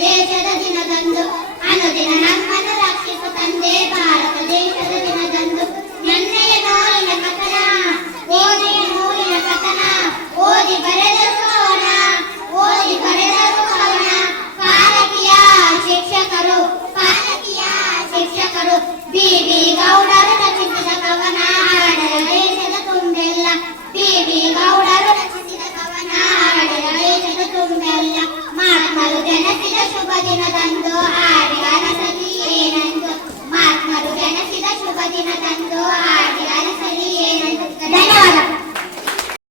ದೇಶದ ದಿನದಂದು ಅನುದಿನ ನಮ್ಮನ್ನು ರಕ್ಷಿಸು ತಂದೆ ಭಾರತ ದೇಶದ ದಿನದಂದು ನನ್ನೆಯ ನೋಲಿನ ಕಥನ ಓನೆಯ ನೂಲಿನ ಕಥನ ಓದಿ ಬರೆದರು ಅವನ ಓದಿ ಬರೆದರು ಅವನ ಪಾಲಕಿಯ ಶಿಕ್ಷಕರು ಬಿ ಬಿ ಗೌಡರು